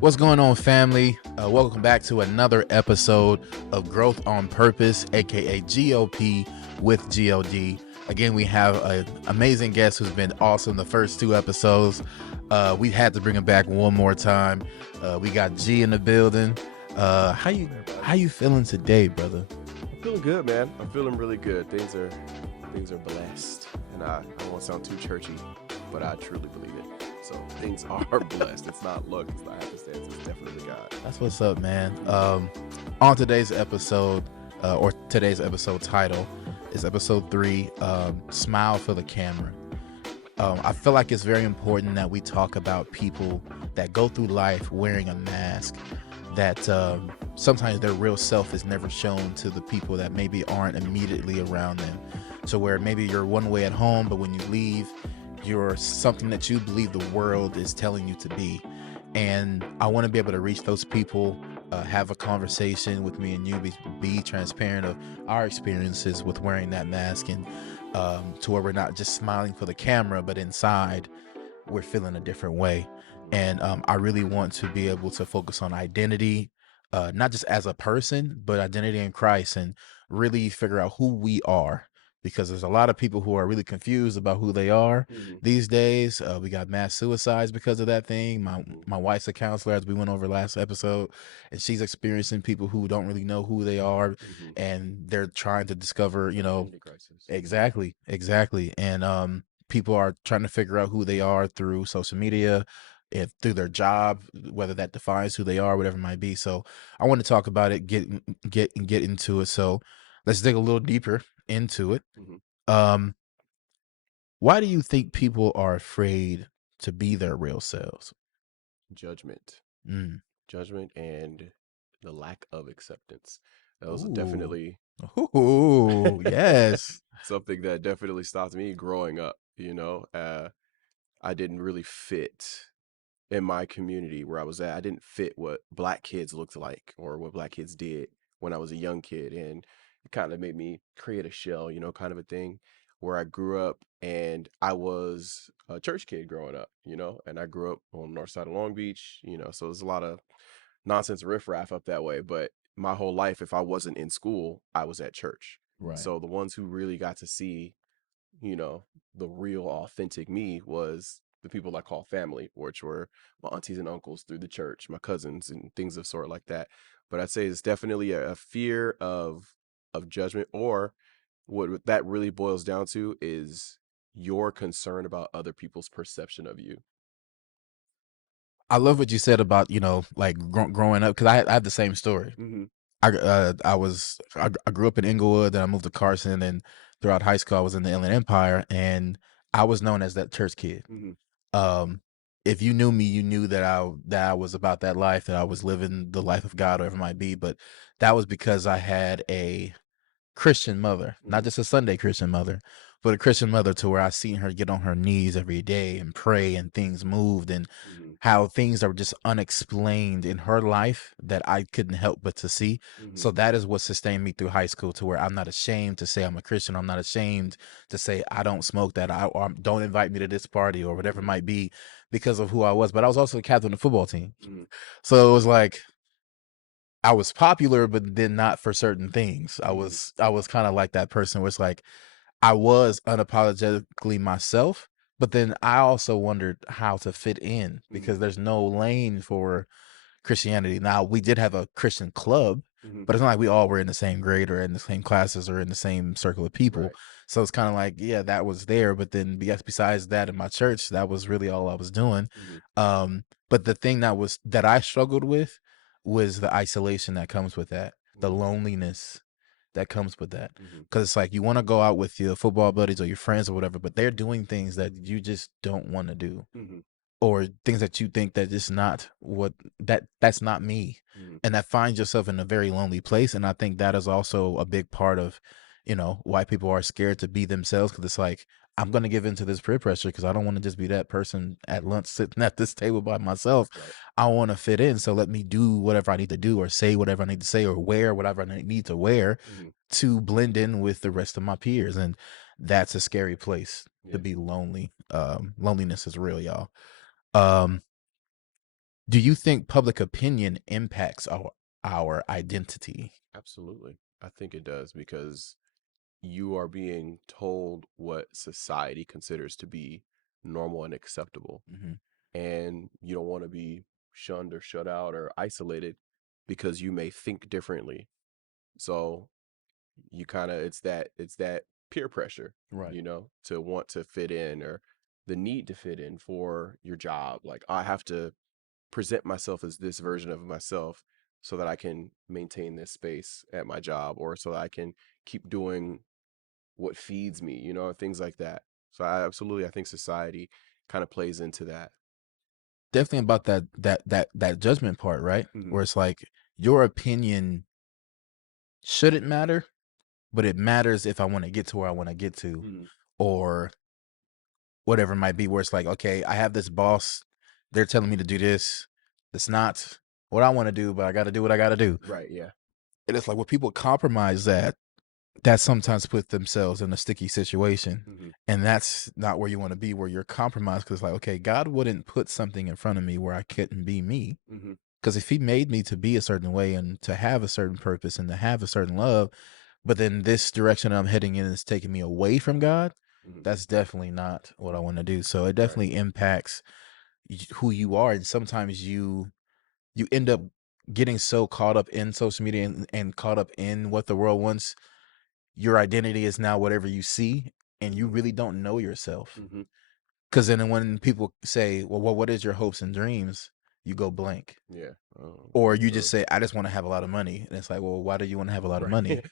What's going on, family? Welcome back to another episode of Growth on Purpose, aka GOP with GOD. Again, we have an amazing guest who's been awesome the first two episodes. We had to bring him back one more time. We got G in the building. How you feeling today, brother? I'm feeling good, man. I'm feeling really good. Things are blessed, and I don't want to sound too churchy, but I truly believe it. So things are blessed. It's not luck. It's not happenstance. It's definitely God. That's what's up, man. On today's episode, or today's episode title is episode 3, Smile for the Camera. I feel like it's very important that we talk about people that go through life wearing a mask, that sometimes their real self is never shown to the people that maybe aren't immediately around them. So where maybe you're one way at home, but when you leave, you're something that you believe the world is telling you to be. And I want to be able to reach those people, have a conversation with me and you, be transparent of our experiences with wearing that mask, and to where we're not just smiling for the camera, but inside we're feeling a different way. And I really want to be able to focus on identity, not just as a person, but identity in Christ, and really figure out who we are. Because there's a lot of people who are really confused about who they are Mm-hmm. these days. We got mass suicides because of that thing. My Mm-hmm. my wife's a counselor, as we went over last episode, and she's experiencing people who don't really know who they are, Mm-hmm. and they're trying to discover, Identity crisis. exactly. And people are trying to figure out who they are through social media, if through their job, whether that defines who they are, whatever it might be. So I want to talk about it, get into it. So let's dig a little deeper into it. Mm-hmm. Um, why do you think people are afraid to be their real selves? Judgment, Mm. judgment, and the lack of acceptance. Those are Ooh. definitely Ooh, yes. something that definitely stopped me growing up. I didn't really fit in my community where I was at. I didn't fit what black kids looked like or what black kids did when I was a young kid. And it kind of made me create a shell, kind of a thing where I grew up, and I was a church kid growing up, and I grew up on the north side of Long Beach, so there's a lot of nonsense riffraff up that way. But my whole life, if I wasn't in school, I was at church. Right. So the ones who really got to see, you know, the real authentic me was the people I call family, which were my aunties and uncles through the church, my cousins and things of sort like that. But I'd say it's definitely a fear of judgment, or what that really boils down to is your concern about other people's perception of you. I love what you said about, like growing up, because I have the same story. Mm-hmm. I grew up in Inglewood, then I moved to Carson, and throughout high school I was in the Inland Empire, and I was known as that church kid. Mm-hmm. Um, if you knew me, you knew that I was about that life, that I was living the life of God, whatever it might be. But that was because I had a Christian mother, not Mm-hmm. just a Sunday Christian mother, but a Christian mother, to where I seen her get on her knees every day and pray, and things moved, and Mm-hmm. how things are just unexplained in her life that I couldn't help but to see. Mm-hmm. So that is what sustained me through high school, to where I'm not ashamed to say I'm a Christian. I'm not ashamed to say I don't smoke that. Or don't invite me to this party or whatever it Mm-hmm. might be, because of who I was. But I was also the captain of the football team. Mm-hmm. So it was like I was popular, but then not for certain things. I Mm-hmm. was I was kind of like that person where it's like I was unapologetically myself, but then I also wondered how to fit in, Mm-hmm. because there's no lane for Christianity. Now, we did have a Christian club, Mm-hmm. but it's not like we all were in the same grade or in the same classes or in the same circle of people. Right. So it's kind of like, yeah, that was there, but then besides that, in my church, that was really all I was doing. Mm-hmm. But the thing that I struggled with was the isolation that comes with that, the Mm-hmm. loneliness that comes with that. Mm-hmm. Because it's like you want to go out with your football buddies or your friends or whatever, but they're doing things that you just don't want to do, Mm-hmm. or things that you think that is not that's not me. Mm-hmm. And that finds yourself in a very lonely place. And I think that is also a big part of, why people are scared to be themselves, because it's like, I'm going to give into this peer pressure, because I don't want to just be that person at lunch sitting at this table by myself. Right. I want to fit in, so let me do whatever I need to do, or say whatever I need to say, or wear whatever I need to wear Mm-hmm. to blend in with the rest of my peers. And that's a scary place to Yeah. be lonely. Loneliness is real, y'all. um Do you think public opinion impacts our identity? Absolutely. I think it does because you are being told what society considers to be normal and acceptable. Mhm. And you don't want to be shunned or shut out or isolated because you may think differently. So you kind of it's that peer pressure, Right. to want to fit in or the need to fit in for your job. Like I have to present myself as this version of myself so that I can maintain this space at my job or so that I can keep doing what feeds me, things like that. So I think society kind of plays into that. Definitely about that judgment part, right? Hmm. Where it's like your opinion shouldn't matter, but it matters if I want to get to where I want to get to, Hmm. or whatever it might be. Where it's like, okay, I have this boss, they're telling me to do this. It's not what I want to do, but I got to do what I got to do. Right. Yeah. And it's like when people compromise that sometimes put themselves in a sticky situation. Hmm. And that's not where you want to be, where you're compromised. Because, like, okay, God wouldn't put something in front of me where I couldn't be me. Hmm. Because if He made me to be a certain way and to have a certain purpose and to have a certain love, but then this direction I'm heading in is taking me away from God, Hmm. that's definitely not what I want to do. So it Right. definitely impacts who you are. And sometimes you end up getting so caught up in social media and caught up in what the world wants. Your identity is now whatever you see, and you Hmm. really don't know yourself. Hmm. Because then when people say, well, what is your hopes and dreams? You go blank. Yeah. Or Very you just true. say, I just want to have a lot of money. And it's like, well, why do you want to have a lot of Right. money?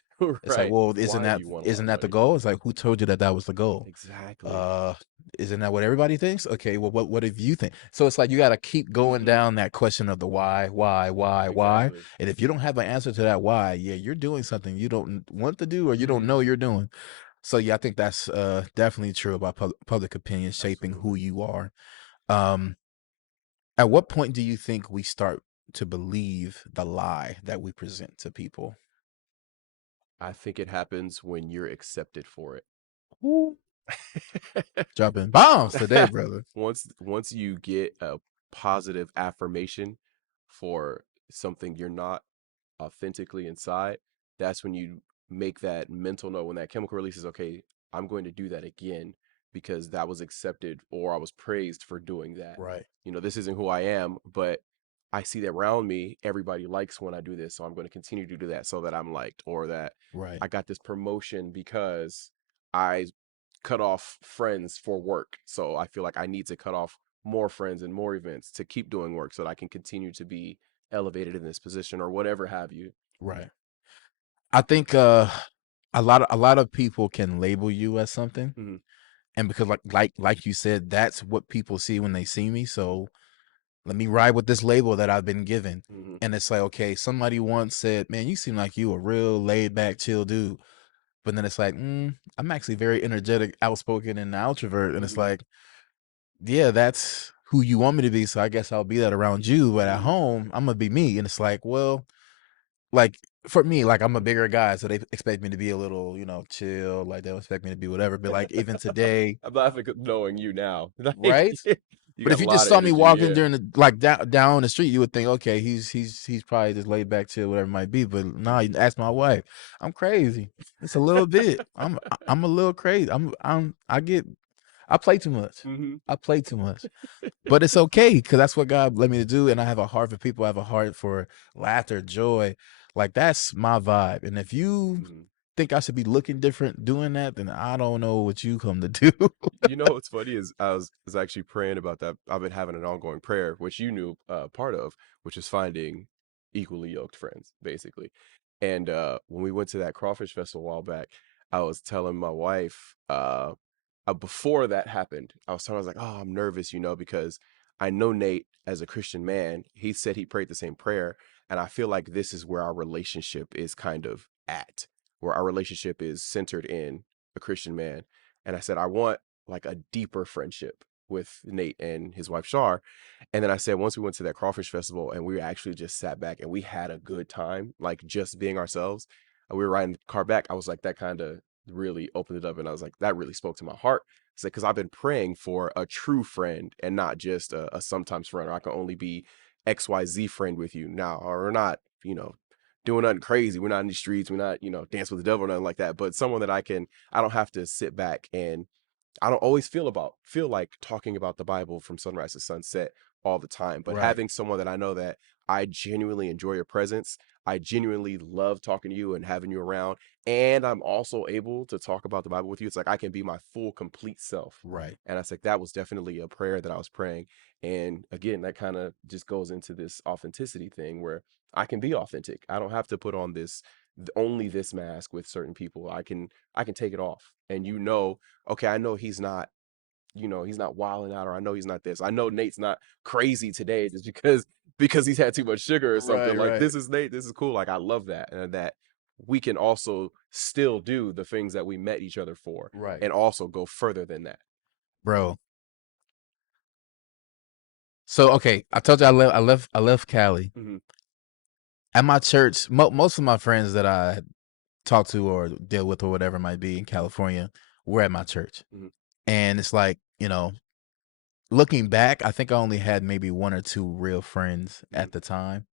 It's like, Right. well, isn't Why do that you want a lot isn't of that the money? goal? It's like, who told you that that was the goal? Exactly. Uh, isn't that what everybody thinks? Okay, well, what if you think? So it's like you got to keep going Hmm. down that question of the why. Exactly. And if you don't have an answer to that why, yeah, you're doing something you don't want to do or you don't Hmm. know you're doing. So yeah, I think that's definitely true about public opinion shaping who Absolutely. you are. Um, at what point do you think we start to believe the lie that we present to people? I think it happens when you're accepted for it. Ooh, dropping bombs today, brother. Once you get a positive affirmation for something you're not authentically inside, that's when you make that mental note when that chemical releases, okay, I'm going to do that again because that was accepted or I was praised for doing that. Right, This isn't who I am, but I see that around me, everybody likes when I do this. So I'm going to continue to do that so that I'm liked, or that right, I got this promotion because I cut off friends for work. So I feel like I need to cut off more friends and more events to keep doing work so that I can continue to be elevated in this position or whatever have you. right. I think a lot of people can label you as something, Hmm. and because like you said, that's what people see when they see me. Hmm. So let me ride with this label that I've been given. Hmm. And it's like, okay, somebody once said, man, you seem like you a real laid back, chill dude. But then it's like, I'm actually very energetic, outspoken, and an introvert. And it's Hmm. like, yeah, that's who you want me to be. So I guess I'll be that around you. But at Hmm. home, I'm gonna be me. And it's like, well, like for me, like I'm a bigger guy, so they expect me to be a little, chill. Like they don't expect me to be whatever. But like even today, I'm laughing at knowing you now. Like right? you But got if a you just lot of saw me energy. walking Yeah. during the like down the street, you would think, okay, he's probably just laid back, chill, whatever it might be. But nah, you Hmm. ask my wife, I'm crazy. It's a little bit. I'm a little crazy. I play too much. Hmm. I play too much. But it's okay because that's what God led me to do. And I have a heart for people. I have a heart for laughter, joy. Like that's my vibe. And if you Hmm. think I should be looking different doing that, then I don't know what you come to do. What's funny is I was actually praying about that. I've been having an ongoing prayer, which you knew part of, which is finding equally yoked friends, basically. And when we went to that crawfish festival a while back, I was telling my wife before that happened, I was like, oh, I'm nervous, because I know Nate as a Christian man. He said he prayed the same prayer, and I feel like this is where our relationship is kind of at, where our relationship is centered in a Christian man. And I said, I want like a deeper friendship with Nate and his wife Shar. And then I said, once we went to that crawfish festival and we actually just sat back and we had a good time, like just being ourselves. And we were riding the car back. I was like, that kind of really opened it up. And I was like, that really spoke to my heart. It's like, because I've been praying for a true friend and not just a sometimes friend, or I can only be XYZ friend with you now, or we're not, doing nothing crazy. We're not in the streets. We're not, dancing with the devil or nothing like that. But someone that I don't have to sit back and I don't always feel like talking about the Bible from sunrise to sunset all the time, but Right. having someone that I know that I genuinely enjoy your presence, I genuinely love talking to you and having you around, and I'm also able to talk about the Bible with you. It's like I can be my full, complete self. Right. And I was like, that was definitely a prayer that I was praying. And again, that kind of just goes into this authenticity thing where I can be authentic. I don't have to put on only this mask with certain people. I can take it off. And okay, I know he's not, he's not wilding out, or I know he's not this. I know Nate's not crazy today just because he's had too much sugar or something. Right. Like, Right. this is Nate, this is cool. Like, I love that. And that we can also still do the things that we met each other for Right. and also go further than that. Bro. So okay, I told you I left Cali. Hmm. At my church, most of my friends that I talk to or deal with or whatever it might be in California were at my church. Hmm. And it's like, looking back, I think I only had maybe one or two real friends Hmm. at the time.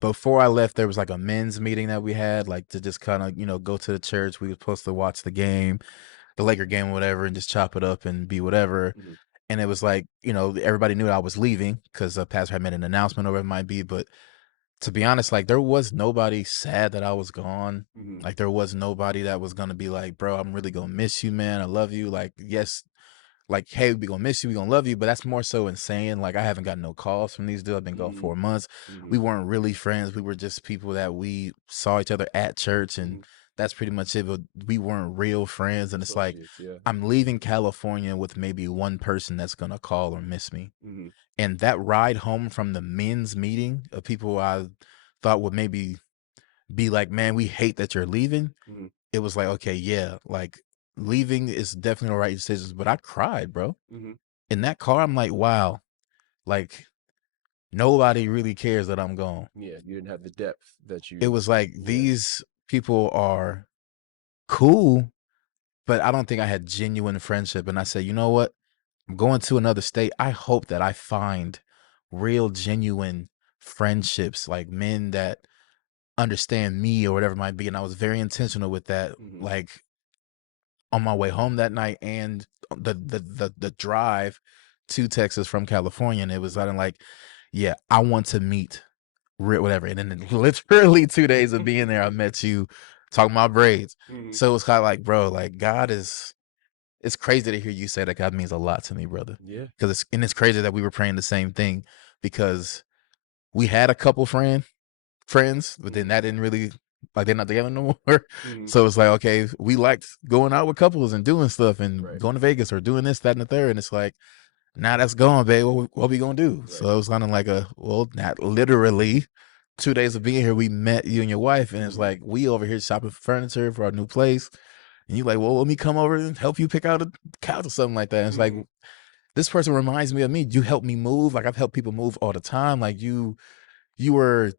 Before I left, there was like a men's meeting that we had, like to just kind of, go to the church. We were supposed to watch the game, the Laker game, or whatever, and just chop it up and be whatever. Hmm. And it was like, everybody knew I was leaving because the pastor had made an announcement or whatever it might be. But to be honest, like there was nobody sad that I was gone. Hmm. Like there was nobody that was gonna be like, bro, I'm really gonna miss you, man. I love you. Like, yes, like, hey, we gonna miss you, we gonna love you, but that's more so insane. Like, I haven't gotten no calls from these dudes. I've been gone Hmm. 4 months. Hmm. We weren't really friends. We were just people that we saw each other at church, Hmm. and that's pretty much it. But we weren't real friends. And it's like Associates, yeah. I'm leaving California with maybe one person that's gonna call or miss me. Hmm. And that ride home from the men's meeting of people I thought would maybe be like, man, we hate that you're leaving. Hmm. It was like, okay, yeah, like leaving is definitely the right decisions. But I cried, bro. Hmm. In that car, I'm like, wow, like nobody really cares that I'm gone. Yeah, you didn't have the depth that It you, was like yeah. these people are cool, but I don't think I had genuine friendship. And I said, you know what? I'm going to another state. I hope that I find real, genuine friendships, like men that understand me or whatever it might be. And I was very intentional with that. Hmm. Like on my way home that night and the drive to Texas from California. And it was kind of like, yeah, I want to meet real whatever. And then literally 2 days of being there, I met you talking about braids. Hmm. So it's kind of like, bro, like God is it's crazy to hear you say that God means a lot to me, brother. Yeah. Because it's crazy that we were praying the same thing because we had a couple friends, but then Hmm. that didn't really like they're not together no more. Hmm. So it's like, okay, we liked going out with couples and doing stuff and Right. going to Vegas or doing this, that, and the third. And it's like, now that's gone, babe. What we gonna do? Right. So it was kind of like not literally 2 days of being here, we met you and your wife, and it's Hmm. like we over here shopping for furniture for our new place. And you like, well, let me come over and help you pick out a couch or something like that. And it's like, Hmm. this person reminds me of me. You help me move. Like I've helped people move all the time. Like you were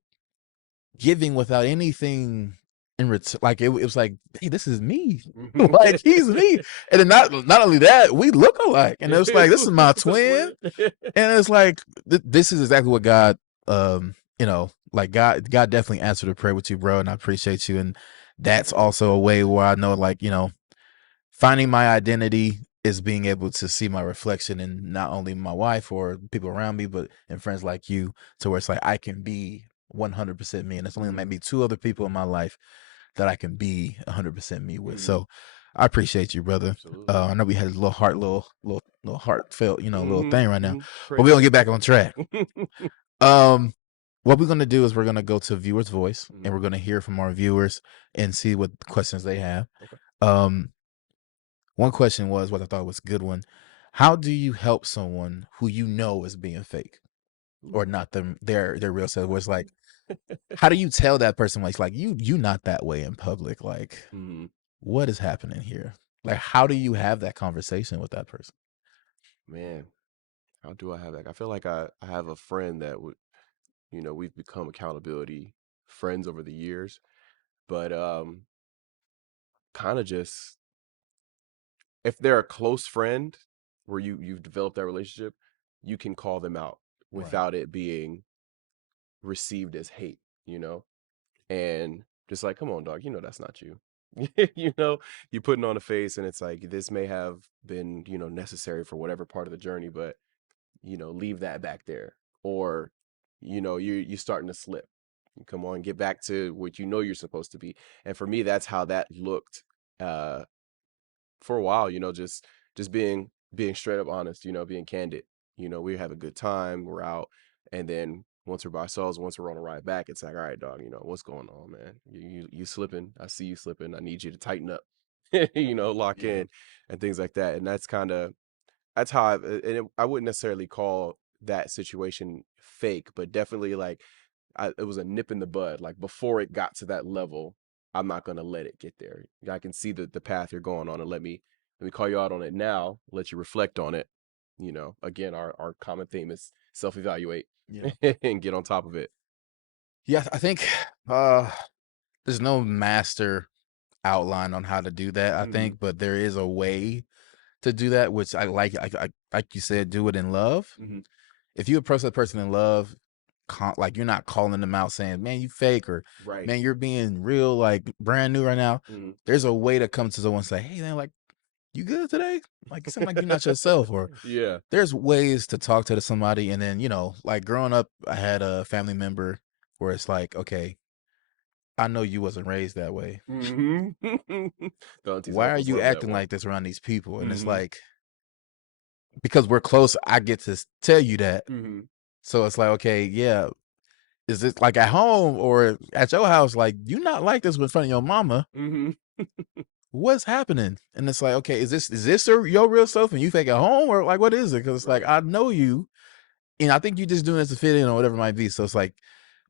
giving without anything in return. Like it was like, hey, this is me. Like he's me. And then not only that, we look alike. And it was like, this is my twin. Twin. And it's like this is exactly what God, like God definitely answered a prayer with you, bro. And I appreciate you. And that's also a way where I know, like, finding my identity is being able to see my reflection in not only my wife or people around me, but in friends like you, to where it's like I can be 100% me. And it's only Hmm. maybe two other people in my life that I can be 100% me with. Hmm. So I appreciate you, brother. Absolutely. I know we had a little heartfelt, little Hmm. thing right now, Hmm. but Praise we're gonna God get back for on track. that. What we're gonna do is we're gonna go to viewer's voice Hmm. and we're gonna hear from our viewers and see what questions they have. Okay. Um, one question was what I thought was a good one. How do you help someone who you know is being fake Ooh. or not their real self? Where it's like, how do you tell that person like you not that way in public? Like, Hmm. what is happening here? Like, how do you have that conversation with that person? Man, how do I have that? I feel like I have a friend that would, we've become accountability friends over the years, but kind of just if they're a close friend where you've developed that relationship, you can call them out Right. without it being received as hate, you know? And just like, come on, dog, you know that's not you. You know, you putting on a face and it's like this may have been, necessary for whatever part of the journey, but leave that back there. Or, you starting to slip. Come on, get back to what you know you're supposed to be. And for me, that's how that looked uh for a while, just being straight up honest, being candid. We have a good time, we're out, and then once we're by ourselves, once we're on a ride back, it's like, all right, dog, what's going on, man? You slipping. I see you slipping. I need you to tighten up, lock Yeah. in and things like that. And that's how I wouldn't necessarily call that situation fake, but definitely like it was a nip in the bud. Like before it got to that level, I'm not gonna let it get there. I can see the path you're going on, and let me call you out on it now. Let you reflect on it. Again, our common theme is self evaluate Yeah. and get on top of it. Yeah, I think uh there's no master outline on how to do that, I Hmm. think, but there is a way to do that, which I like you said, do it in love. Hmm. If you approach that person in love, like you're not calling them out saying, "Man, you fake," or Right. "Man, you're being real, like brand new right now." Hmm. There's a way to come to someone and say, "Hey, man, like you good today? Like you seem like you're not yourself." Or Yeah. there's ways to talk to somebody, and then like growing up, I had a family member where it's like, okay, I know you wasn't raised that way. Hmm. The aunties and Why are uncles you love that acting one. like this around these people? And it's Hmm. like, because we're close, I get to tell you that. Hmm. So it's like, okay, yeah, is it like at home or at your house? Like, you not like this in front of your mama. Hmm. What's happening? And it's like, okay, is this your real self and you fake at home, or like what is it? Because it's like Right. I know you, and I think you just doing this to fit in or whatever it might be. So it's like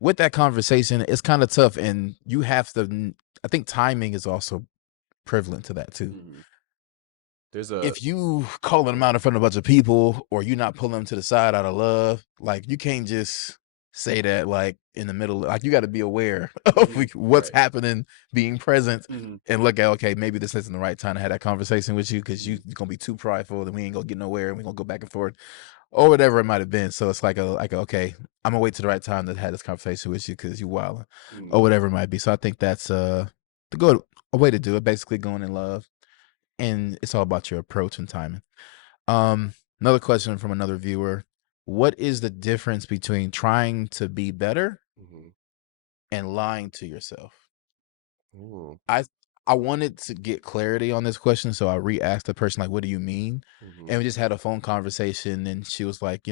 with that conversation, it's kind of tough, and you have to. I think timing is also prevalent to that too. Hmm. There's a If you calling them out in front of a bunch of people, or you not pulling them to the side out of love, like you can't just say that like in the middle. Like you got to be aware of Mhm. what's Right. happening, being present, Mhm. and look at, okay, maybe this isn't the right time to have that conversation with you because Mhm. you're gonna be too prideful, and we ain't gonna get nowhere, and we're gonna go back and forth or whatever it might have been. So it's like okay, I'm gonna wait to the right time to have this conversation with you because you wilding or Mhm. whatever it might be. So I think that's the good a way to do it. Basically, going in love, and it's all about your approach and timing. Another question from another viewer: what is the difference between trying to be better Mhm. and lying to yourself? Ooh. I I wanted to get clarity on this question, so I re-asked the person like, "What do you mean?" Mhm. And we just had a phone conversation, and she was like,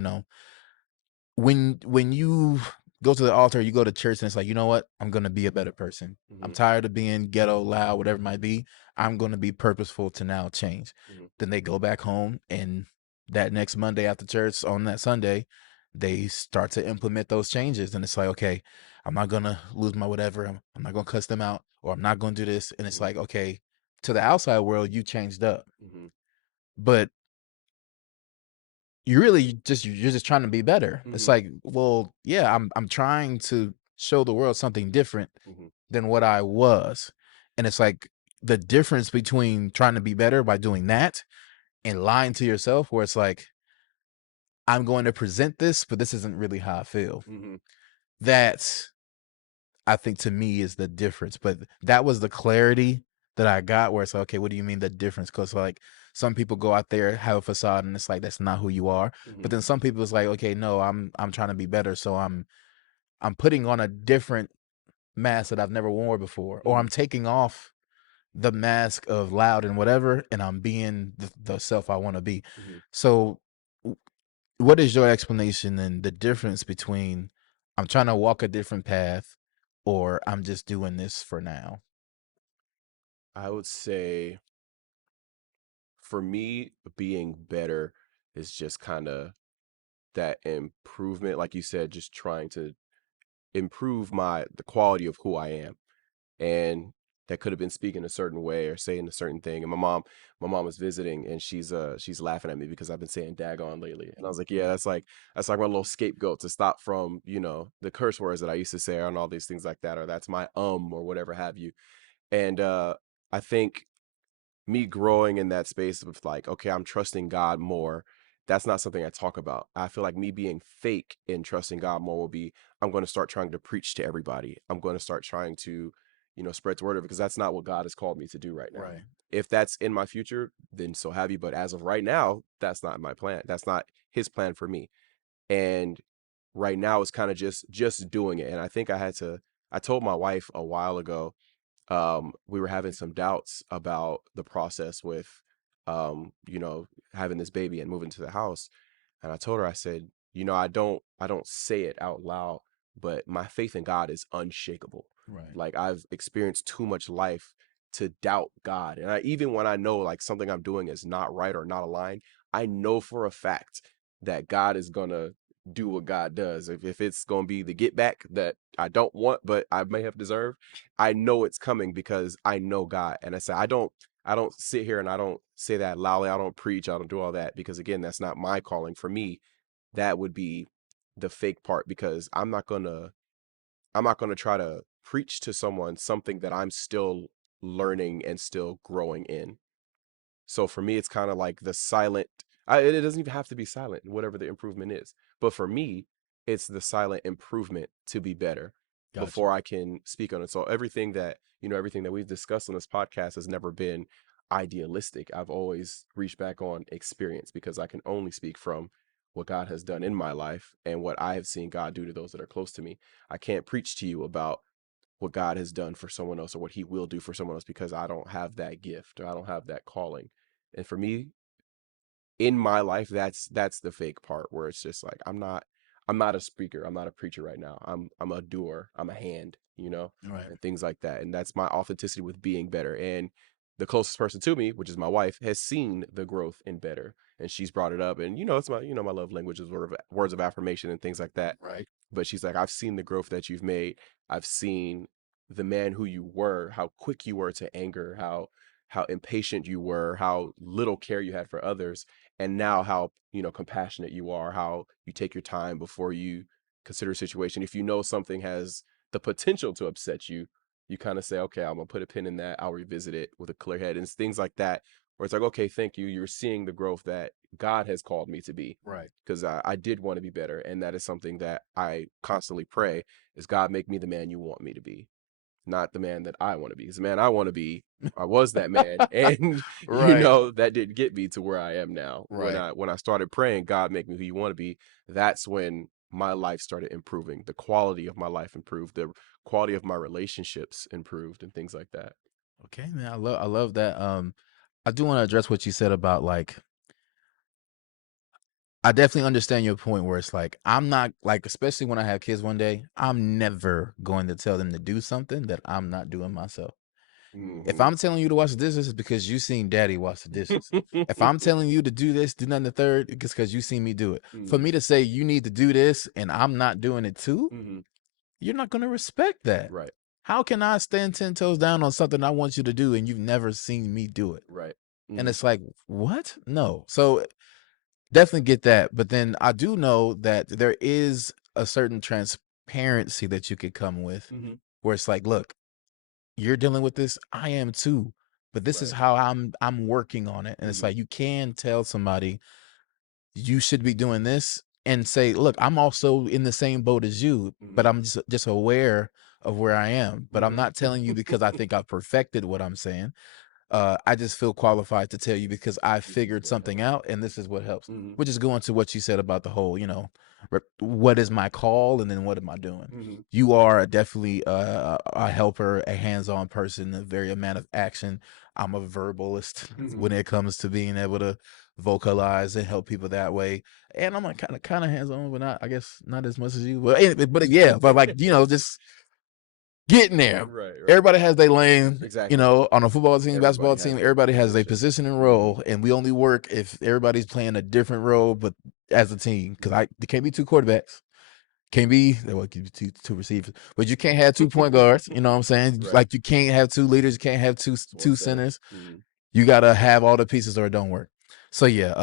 when you go to the altar, you go to church, and it's like, you know what? I'm gonna be a better person. I'm Mhm. tired of being ghetto, loud, whatever it might be. I'm gonna be purposeful to now change. Mhm. Then they go back home, and that next Monday after church on that Sunday, they start to implement those changes. And it's like, okay, I'm not gonna lose my whatever. I'm not gonna cuss them out, or I'm not gonna do this. And it's Mhm. like, okay, to the outside world, you changed up, Mhm. but you really you're just trying to be better. It's Mhm. like, well, yeah, I'm trying to show the world something different Mhm. than what I was. And it's like the difference between trying to be better by doing that and lying to yourself, where it's like, I'm going to present this, but this isn't really how I feel. Mhm. That I think to me is the difference. But that was the clarity that I got, where it's like, okay, what do you mean the difference? Because like some people go out there, have a facade, and it's like that's not who you are. But Mhm. then some people it's like, okay, no, I'm trying to be better, so I'm putting on a different mask that I've never worn before, or Mhm. I'm taking off the mask of loud and whatever, and I'm being the self I want to be. Mhm. So, what is your explanation and the difference between I'm trying to walk a different path, or I'm just doing this for now? I would say for me, being better is just kind of that improvement, like you said, just trying to improve the quality of who I am. And that could have been speaking a certain way or saying a certain thing. And my mom was visiting and she's laughing at me because I've been saying daggone lately. And I was like, yeah, that's like my little scapegoat to stop from, the curse words that I used to say and all these things like that, or that's my or whatever have you. And I think me growing in that space of like, okay, I'm trusting God more that's not something I talk about. I feel like me being fake in trusting God more will be, I'm going to start trying to preach to everybody. I'm going to start trying to, spread the word of it, because that's not what God has called me to do right now. Right. If that's in my future, then so have you. But as of right now, that's not my plan. That's not his plan for me. And right now it's kind of just doing it. And I think I told my wife a while ago, we were having some doubts about the process with, um, you know, having this baby and moving to the house. And I told her, I said, I don't say it out loud, but my faith in God is unshakable. Right. Like, I've experienced too much life to doubt God. And even when I know like something I'm doing is not right or not aligned, I know for a fact that God is gonna do what God does. If it's gonna be the get back that I don't want, but I may have deserved, I know it's coming because I know God. And I say, I don't sit here and I don't say that loudly. I don't preach. I don't do all that because, again, that's not my calling. For me, that would be the fake part, because I'm not gonna try to preach to someone something that I'm still learning and still growing in. So for me, it's kind of like the silent. It doesn't even have to be silent, whatever the improvement is. But for me, it's the silent improvement to be better Gotcha. before I can speak on it. So everything that we've discussed on this podcast has never been idealistic. I've always reached back on experience, because I can only speak from what God has done in my life and what I have seen God do to those that are close to me. I can't preach to you about what God has done for someone else or what he will do for someone else, because I don't have that gift or I don't have that calling. And for me, in my life, that's the fake part, where it's just like, I'm not a speaker, I'm not a preacher right now. I'm a doer, I'm a hand, Right. and things like that. And that's my authenticity with being better. And the closest person to me, which is my wife, has seen the growth in better. And she's brought it up. And it's my love language is words of affirmation and things like that. Right. But she's like, I've seen the growth that you've made. I've seen the man who you were, how quick you were to anger, how impatient you were, how little care you had for others, and now how, compassionate you are, how you take your time before you consider a situation. If you know something has the potential to upset you, you kind of say, okay, I'm gonna put a pin in that. I'll revisit it with a clear head, and it's things like that where it's like, okay, thank you. You're seeing the growth that God has called me to be, Right. because I did want to be better. And that is something that I constantly pray is, God, make me the man you want me to be, not the man that I want to be. Because the man I want to be, I was that man. And Right. that didn't get me to where I am now. When Right. I started praying, God, make me who you want to be, that's when my life started improving. The quality of my life improved. The quality of my relationships improved, and things like that. Okay, man. I love that. I do want to address what you said about like I definitely understand your point where it's like I'm not like, especially when I have kids one day, I'm never going to tell them to do something that I'm not doing myself. If Hmm. I'm telling you to wash the dishes, it's because you seen daddy wash the dishes. If I'm telling you to do this, do nothing the third, it's because you seen me do it. For Hmm. me to say you need to do this and I'm not doing it too, Hmm. you're not going to respect that. Right. How can I stand 10 toes down on something I want you to do and you've never seen me do it? Right. And Hmm. it's like, what? No. So definitely get that. But then I do know that there is a certain transparency that you could come with Hmm. where it's like, look, you're dealing with this, I am too. But this is Right. how I'm working on it. And it's Hmm. like you can tell somebody you should be doing this and say, look, I'm also in the same boat as you, but Hmm. I'm just aware of where I am. But I'm Hmm. not telling you because I think I've perfected what I'm saying. I just feel qualified to tell you because I This is figured what something helps. out, and this is what helps. Hmm. Which is going to what you said about the whole, what is my call, and then what am I doing? Hmm. You are definitely a helper, a hands-on person, a very a man of action. I'm a verbalist Hmm. when it comes to being able to vocalize and help people that way. And I'm like kind of hands-on, but not, I guess, not as much as you. But yeah, but like just getting there. Right. Right. Everybody has their lane, Exactly. on a football team, Everybody basketball has team, their everybody has their position. position and Hmm. role, and we only work if everybody's playing a different role, but as a team. Because Hmm. there can't be two quarterbacks, can't be well, can be two receivers, but you can't have two point guards. You know what I'm saying? Right. Like you can't have two leaders, you can't have Or two center. centers. Hmm. You gotta have all the pieces or it don't work. So yeah,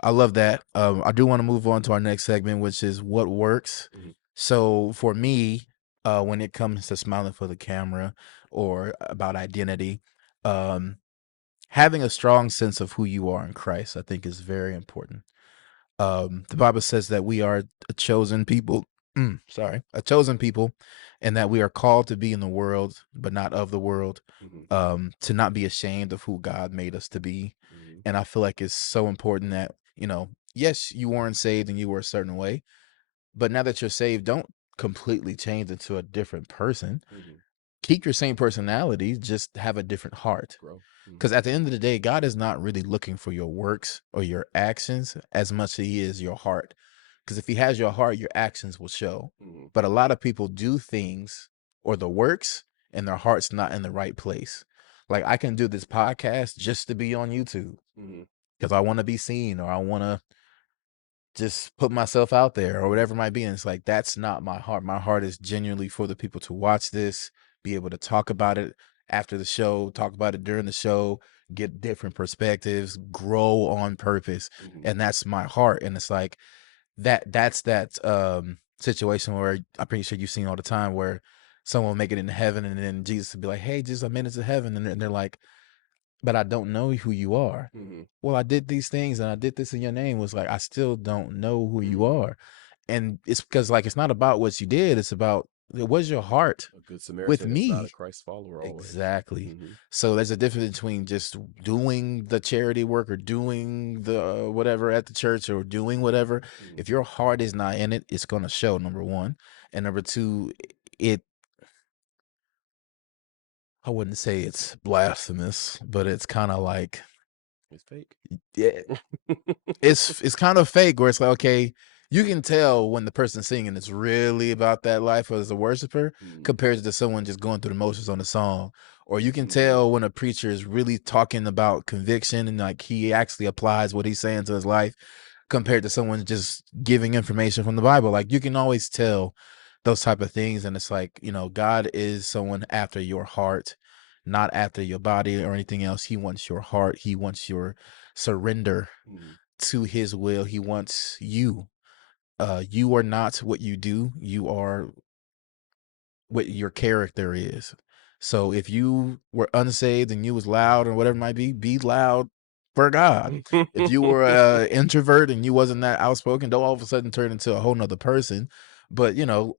I love that. I do want to move on to our next segment, which is what works. Hmm. So for me, when it comes to smiling for the camera or about identity, um, having a strong sense of who you are in Christ, I think is very important. The Bible says that we are a chosen people. Sorry, a chosen people, and that we are called to be in the world, but not of the world. Mhm, To not be ashamed of who God made us to be, mhm, and I feel like it's so important that yes, you weren't saved and you were a certain way, but now that you're saved, don't completely change into a different person. mhm. Keep your same personality, just have a different heart. Grow. Mhm, Because at the end of the day, God is not really looking for your works or your actions as much as He is your heart. Because if He has your heart, your actions will show. mhm, But a lot of people do things or the works and their heart's not in the right place. Like I can do this podcast just to be on YouTube mhm, because I want to be seen or I want to just put myself out there or mhm, whatever it might be. And it's like, that's not my heart. My heart is genuinely for the people to watch this, be able to talk about it after the show, talk about it during the show, get different perspectives, grow on purpose. mhm, And that's my heart. And it's like that's that situation where I'm pretty sure you've seen all the time where someone will make it into heaven and then Jesus will be like, hey, just a minute to heaven. And they're like, but I don't know who you are. mhm, Well, I did these things and I did this in your name. Was like, I still don't know who you mhm. are. And it's because like it's not about what you did, it's about it was your heart A good with Samaritan is not a me. Christ follower always. Exactly. Mhm, So there's a difference between just doing the charity work or doing the whatever at the church or doing whatever. mhm, If your heart is not in it, it's gonna show, number one. And number two, it I wouldn't say it's blasphemous, but it's kind of like it's fake. yeah, it's kind of fake where it's like, okay, you can tell when the person singing is really about that life as a worshiper Mhm, compared to someone just going through the motions on the song. Or you can mhm, tell when a preacher is really talking about conviction and like he actually applies what he's saying to his life compared to someone just giving information from the Bible. Like you can always tell those type of things. And it's like, God is someone after your heart, not after your body or anything else. He wants your heart. He wants your surrender mhm, to his will. He wants you. You are not what you do. You are what your character is. So if you were unsaved and you was loud or whatever it might be loud for God. If you were a introvert and you wasn't that outspoken, don't all of a sudden turn into a whole nother person. But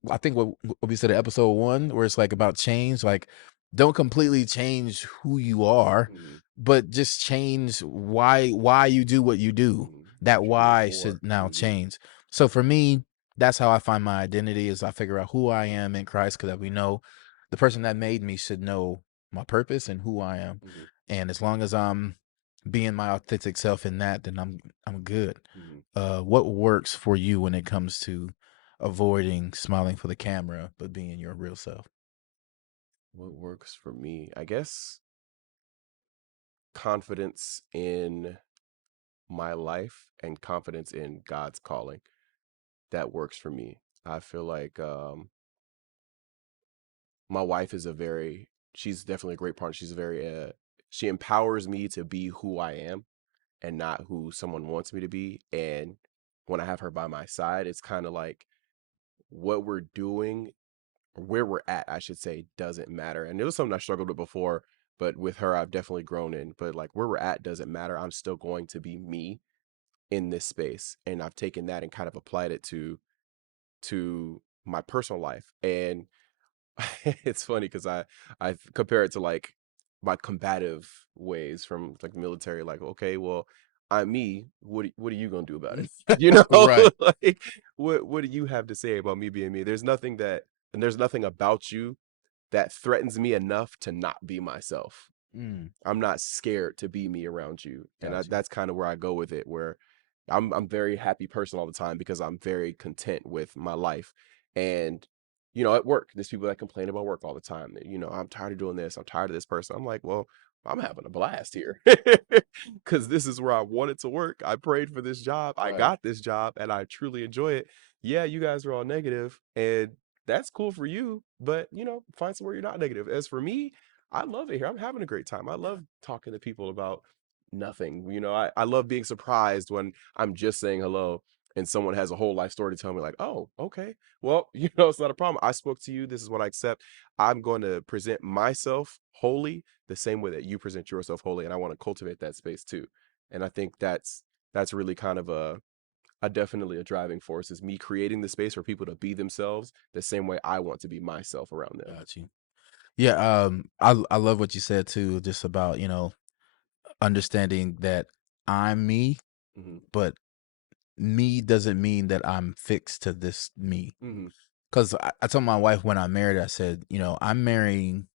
I think what we said in episode 1, where it's like about change, like don't completely change who you are, mhm, but just change why you do what you do. mhm. That What you're here why for. should now Mhm, change. So for me, that's how I find my identity is I figure out who I am in Christ because we know the person that made me should know my purpose and who I am. mhm, And as long as I'm being my authentic self in that, then I'm good. mhm. What works for you when it comes to avoiding smiling for the camera but being your real self? What works for me? I guess confidence in my life and confidence in God's calling. That works for me. I feel like my wife is she's definitely a great partner. She's she empowers me to be who I am and not who someone wants me to be. And when I have her by my side, it's kind of like what we're doing, or where we're at, I should say, doesn't matter. And it was something I struggled with before, but with her, I've definitely grown in. But like where we're at doesn't matter. I'm still going to be me in this space. And I've taken that and kind of applied it to my personal life. And it's funny because I compare it to like my combative ways from like the military. Like, okay, well, I'm me. What are you gonna do about it? You know, Right. like what do you have to say about me being me? There's nothing about you that threatens me enough to not be myself. Mm, I'm not scared to be me around you, and got you. that's kind of where I go with it. Where I'm very happy person all the time because I'm very content with my life, and at work, there's people that complain about work all the time. That, I'm tired of doing this. I'm tired of this person. I'm like, well, I'm having a blast here because this is where I wanted to work. I prayed for this job. I Right. got this job, and I truly enjoy it. Yeah, you guys are all negative, and that's cool for you, but find somewhere you're not negative. As for me, I love it here. I'm having a great time. I love talking to people about nothing. I love being surprised when I'm just saying hello and someone has a whole life story to tell me, like, oh, okay. Well, it's not a problem. I spoke to you. This is what I accept. I'm going to present myself wholly the same way that you present yourself wholly. And I want to cultivate that space too. And I think that's really kind of definitely a driving force is me creating the space for people to be themselves the same way I want to be myself around them. Got you. Yeah, I love what you said too, just about, understanding that I'm me, Hmm. but me doesn't mean that I'm fixed to this me. Hmm. Because I told my wife when I married, I said, I'm marrying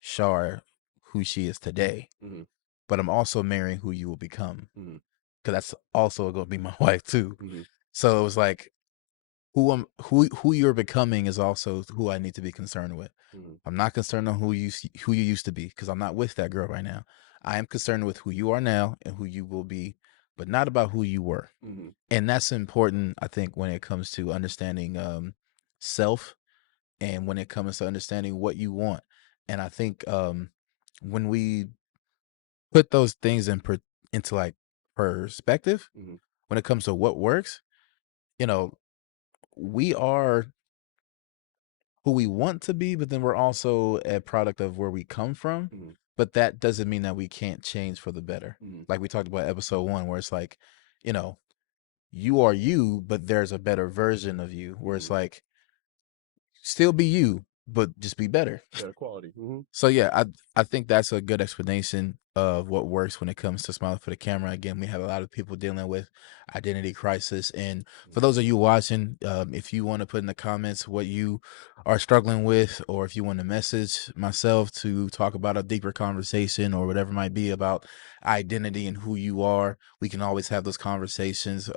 Shar, who she is today, Hmm. but I'm also marrying who you will become. Hmm. Because that's also going to be my wife too. Hmm. So it was like, who you're becoming is also who I need to be concerned with. Hmm. I'm not concerned on who you used to be, because I'm not with that girl right now. I am concerned with who you are now and who you will be, but not about who you were. Hmm. And that's important, I think, when it comes to understanding self, and when it comes to understanding what you want. And I think when we put those things into like perspective, Hmm. when it comes to what works, you know, we are who we want to be, but then we're also a product of where we come from. Hmm. But that doesn't mean that we can't change for the better. Hmm. Like we talked about episode 1, where it's like, you know, you are you, but there's a better version of you, where it's Hmm. like, still be you, but just be better. Better quality. Hmm. So yeah, I think that's a good explanation of what works when it comes to smiling for the camera. Again, we have a lot of people dealing with identity crisis, and for those of you watching, if you want to put in the comments what you are struggling with, or if you want to message myself to talk about a deeper conversation or whatever it might be about identity and who you are, we can always have those conversations.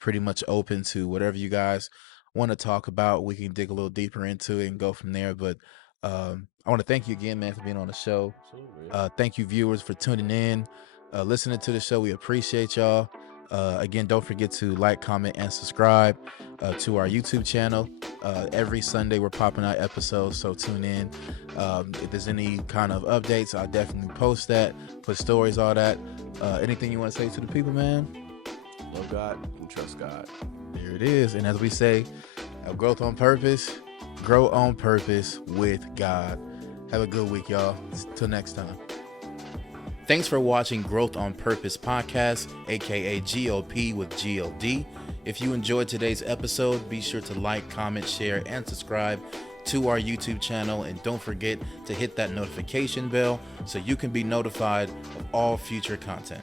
Pretty much open to whatever you guys want to talk about. We can dig a little deeper into it and go from there. But I want to thank you again, man, for being on the show. Absolutely. Thank you, viewers, for tuning in, listening to the show. We appreciate y'all. Again, don't forget to like, comment, and subscribe to our YouTube channel. Every Sunday, we're popping out episodes, so tune in. If there's any kind of updates, I'll definitely post that, put stories, all that. Anything you want to say to the people, man? Love God and trust God. There it is. And as we say, growth on purpose, grow on purpose with God. Have a good week, y'all. Till next time. Thanks for watching Growth on Purpose podcast, aka GOP with GLD. If you enjoyed today's episode, be sure to like, comment, share, and subscribe to our YouTube channel. And don't forget to hit that notification bell so you can be notified of all future content.